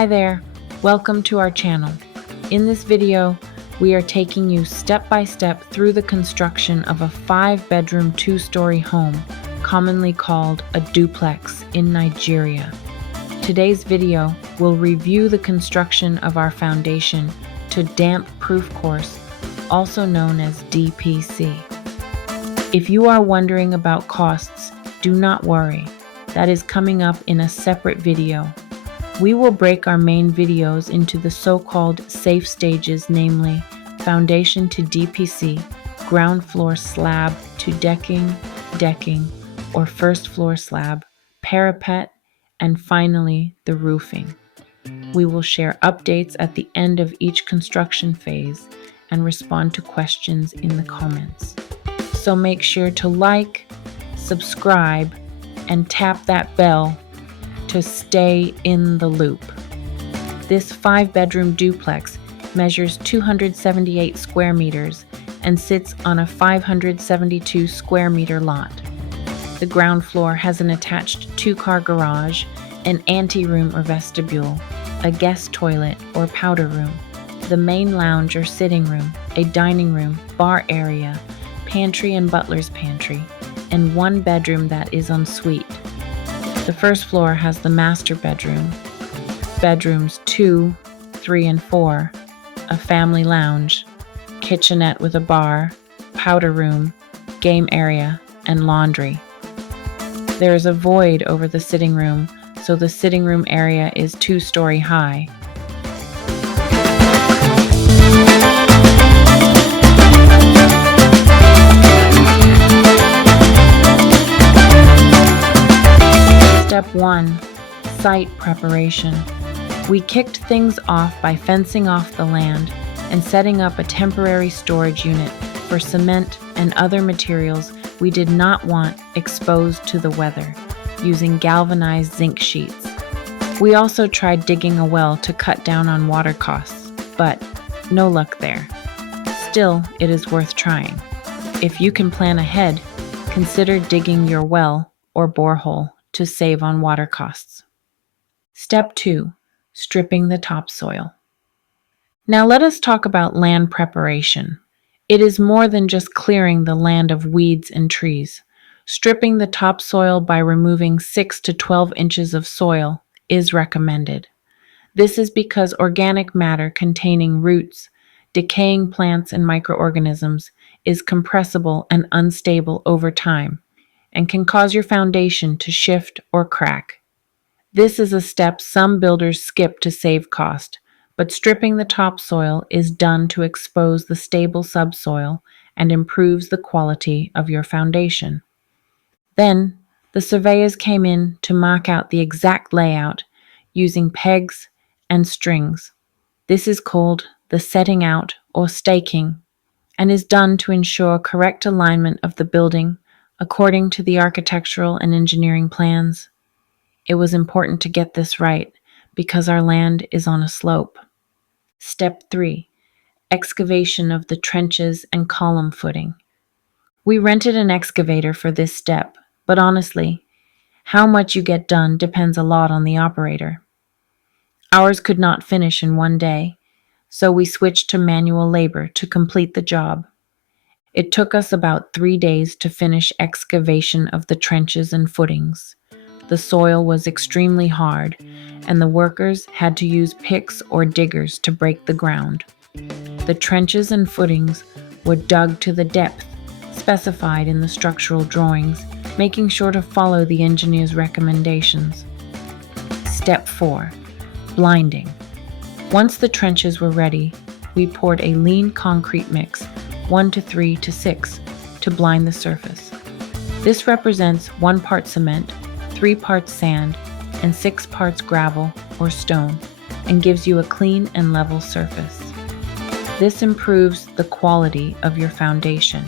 Hi there, welcome to our channel. In this video, we are taking you step by step through the construction of a 5-bedroom, 2-story home, commonly called a duplex in Nigeria. Today's video will review the construction of our foundation to damp-proof course, also known as DPC. If you are wondering about costs, do not worry. That is coming up in a separate video. We will break our main videos into the so-called safe stages, namely foundation to DPC, ground floor slab to decking, or first floor slab, parapet, and finally the roofing. We will share updates at the end of each construction phase and respond to questions in the comments. So make sure to like, subscribe, and tap that bell to stay in the loop. This 5-bedroom duplex measures 278 square meters and sits on a 572 square meter lot. The ground floor has an attached 2-car garage, an anteroom or vestibule, a guest toilet or powder room, the main lounge or sitting room, a dining room, bar area, pantry and butler's pantry, and 1 bedroom that is en suite. The first floor has the master bedroom, bedrooms 2, 3, and 4, a family lounge, kitchenette with a bar, powder room, game area, and laundry. There is a void over the sitting room, so the sitting room area is 2-story high. Step 1. Site preparation. We kicked things off by fencing off the land and setting up a temporary storage unit for cement and other materials we did not want exposed to the weather, using galvanized zinc sheets. We also tried digging a well to cut down on water costs, but no luck there. Still, it is worth trying. If you can plan ahead, consider digging your well or borehole to save on water costs. Step 2. Stripping the topsoil. Now let us talk about land preparation. It is more than just clearing the land of weeds and trees. Stripping the topsoil by removing 6 to 12 inches of soil is recommended. This is because organic matter containing roots, decaying plants, and microorganisms is compressible and unstable over time, and can cause your foundation to shift or crack. This is a step some builders skip to save cost, but stripping the topsoil is done to expose the stable subsoil and improves the quality of your foundation. Then, the surveyors came in to mark out the exact layout using pegs and strings. This is called the setting out or staking, and is done to ensure correct alignment of the building according to the architectural and engineering plans. It was important to get this right because our land is on a slope. Step 3. Excavation of the trenches and column footing. We rented an excavator for this step, but honestly, how much you get done depends a lot on the operator. Ours could not finish in one day, so we switched to manual labor to complete the job. It took us about 3 days to finish excavation of the trenches and footings. The soil was extremely hard, and the workers had to use picks or diggers to break the ground. The trenches and footings were dug to the depth specified in the structural drawings, making sure to follow the engineer's recommendations. Step 4. Blinding. Once the trenches were ready, we poured a lean concrete mix, 1 to 3 to 6, to blind the surface. This represents 1 part cement, 3 parts sand, and 6 parts gravel or stone, and gives you a clean and level surface. This improves the quality of your foundation,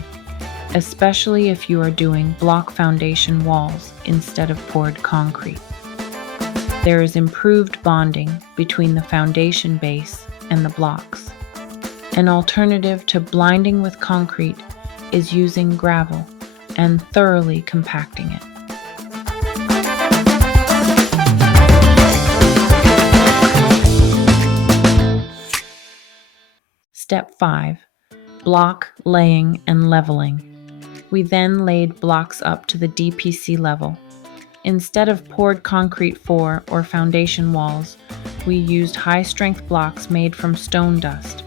especially if you are doing block foundation walls instead of poured concrete. There is improved bonding between the foundation base and the blocks. An alternative to blinding with concrete is using gravel and thoroughly compacting it. Step 5. Block laying and leveling. We then laid blocks up to the DPC level. Instead of poured concrete floor or foundation walls, we used high-strength blocks made from stone dust.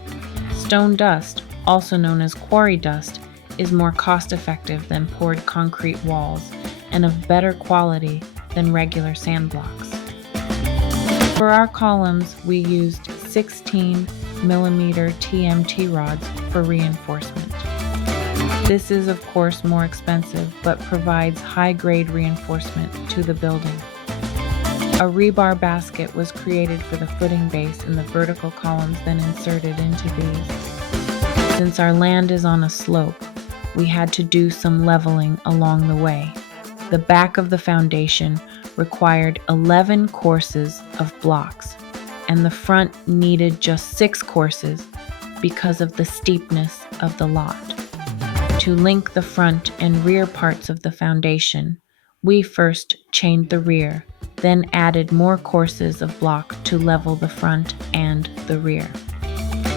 Stone dust, also known as quarry dust, is more cost-effective than poured concrete walls and of better quality than regular sand blocks. For our columns, we used 16 millimeter TMT rods for reinforcement. This is of course more expensive, but provides high-grade reinforcement to the building. A rebar basket was created for the footing base and the vertical columns then inserted into these. Since our land is on a slope, we had to do some leveling along the way. The back of the foundation required 11 courses of blocks, and the front needed just 6 courses because of the steepness of the lot. To link the front and rear parts of the foundation, we first chained the rear, then added more courses of block to level the front and the rear.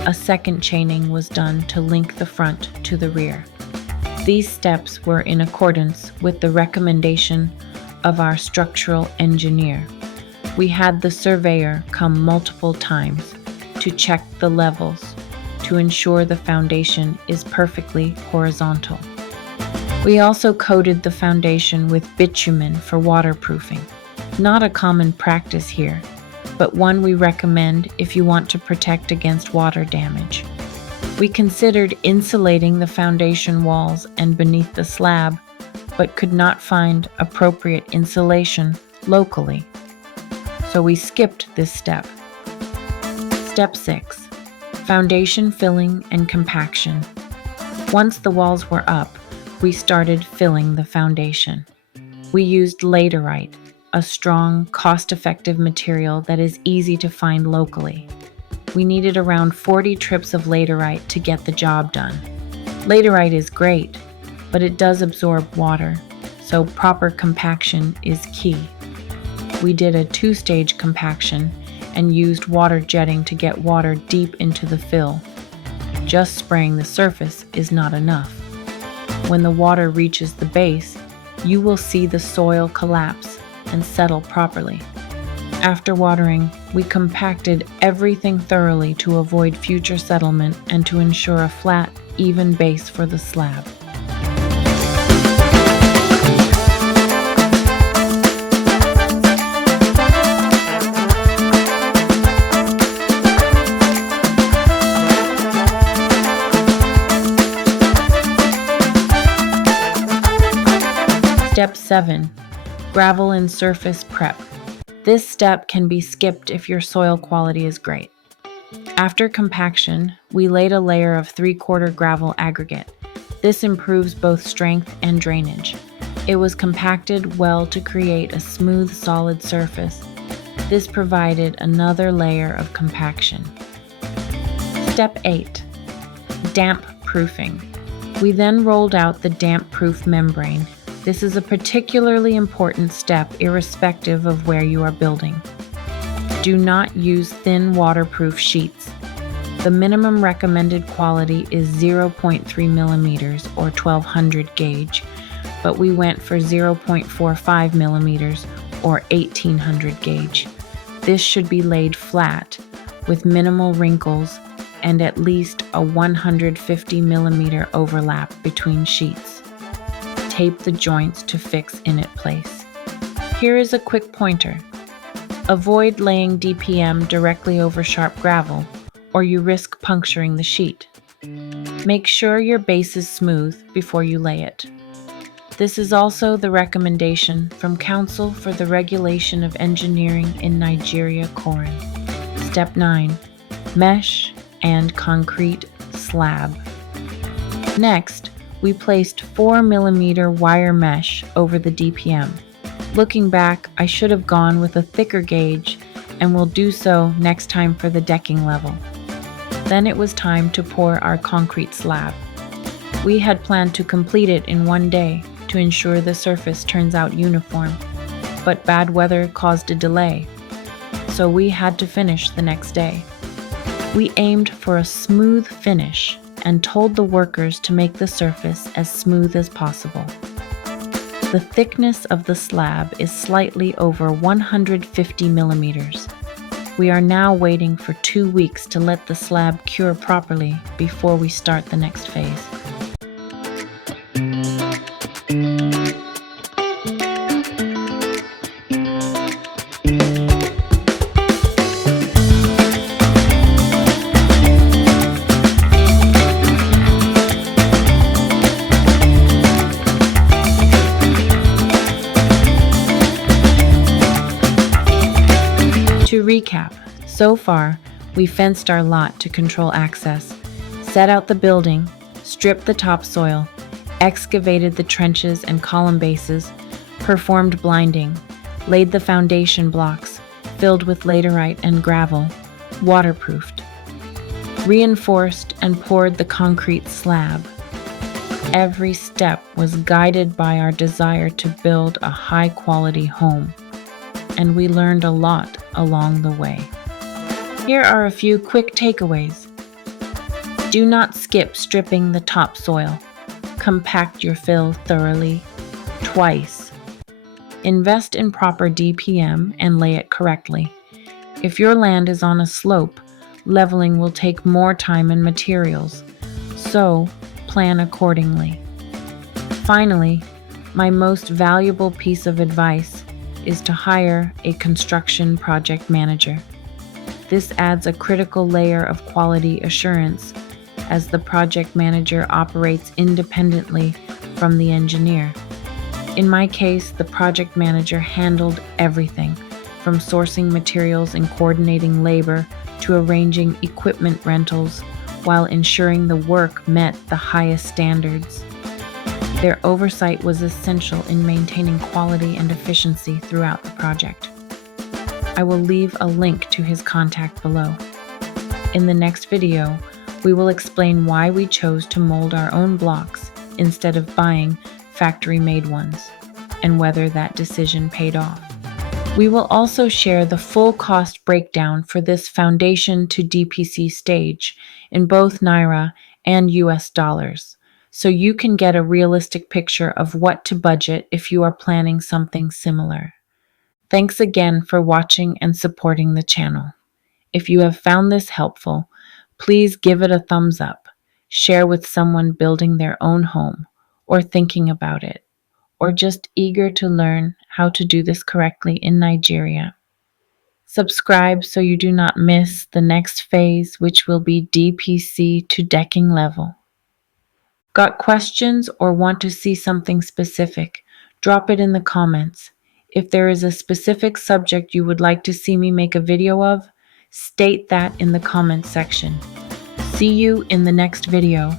A second chaining was done to link the front to the rear. These steps were in accordance with the recommendation of our structural engineer. We had the surveyor come multiple times to check the levels to ensure the foundation is perfectly horizontal. We also coated the foundation with bitumen for waterproofing. Not a common practice here, but one we recommend if you want to protect against water damage. We considered insulating the foundation walls and beneath the slab, but could not find appropriate insulation locally. So we skipped this step. Step 6. Foundation filling and compaction. Once the walls were up, we started filling the foundation. We used laterite, a strong, cost-effective material that is easy to find locally. We needed around 40 trips of laterite to get the job done. Laterite is great, but it does absorb water, so proper compaction is key. We did a 2-stage compaction and used water jetting to get water deep into the fill. Just spraying the surface is not enough. When the water reaches the base, you will see the soil collapse and settle properly. After watering, we compacted everything thoroughly to avoid future settlement and to ensure a flat, even base for the slab. Step 7. Gravel and surface prep. This step can be skipped if your soil quality is great. After compaction, we laid a layer of 3/4 gravel aggregate. This improves both strength and drainage. It was compacted well to create a smooth, solid surface. This provided another layer of compaction. Step 8. Damp proofing. We then rolled out the damp-proof membrane. This is a particularly important step irrespective of where you are building. Do not use thin waterproof sheets. The minimum recommended quality is 0.3 millimeters or 1200 gauge, but we went for 0.45 millimeters or 1800 gauge. This should be laid flat with minimal wrinkles and at least a 150 millimeter overlap between sheets. Tape the joints to fix in its place. Here is a quick pointer. Avoid laying DPM directly over sharp gravel, or you risk puncturing the sheet. Make sure your base is smooth before you lay it. This is also the recommendation from Council for the Regulation of Engineering in Nigeria, Corin. Step 9. Mesh and concrete slab. Next, we placed 4 millimeter wire mesh over the DPM. Looking back, I should have gone with a thicker gauge and will do so next time for the decking level. Then it was time to pour our concrete slab. We had planned to complete it in one day to ensure the surface turns out uniform, but bad weather caused a delay, so we had to finish the next day. We aimed for a smooth finish and told the workers to make the surface as smooth as possible. The thickness of the slab is slightly over 150 millimeters. We are now waiting for 2 weeks to let the slab cure properly before we start the next phase. To recap, so far, we fenced our lot to control access, set out the building, stripped the topsoil, excavated the trenches and column bases, performed blinding, laid the foundation blocks, filled with laterite and gravel, waterproofed, reinforced and poured the concrete slab. Every step was guided by our desire to build a high-quality home, and we learned a lot along the way. Here are a few quick takeaways. Do not skip stripping the topsoil. Compact your fill thoroughly, twice. Invest in proper DPM and lay it correctly. If your land is on a slope, leveling will take more time and materials, so plan accordingly. Finally, my most valuable piece of advice is to hire a construction project manager. This adds a critical layer of quality assurance as the project manager operates independently from the engineer. In my case, the project manager handled everything from sourcing materials and coordinating labor to arranging equipment rentals while ensuring the work met the highest standards. Their oversight was essential in maintaining quality and efficiency throughout the project. I will leave a link to his contact below. In the next video, we will explain why we chose to mold our own blocks instead of buying factory-made ones, and whether that decision paid off. We will also share the full cost breakdown for this foundation to DPC stage in both Naira and US dollars, so you can get a realistic picture of what to budget if you are planning something similar. Thanks again for watching and supporting the channel. If you have found this helpful, please give it a thumbs up, share with someone building their own home, or thinking about it, or just eager to learn how to do this correctly in Nigeria. Subscribe so you do not miss the next phase, which will be DPC to decking level. Got questions or want to see something specific? Drop it in the comments. If there is a specific subject you would like to see me make a video of, state that in the comments section. See you in the next video.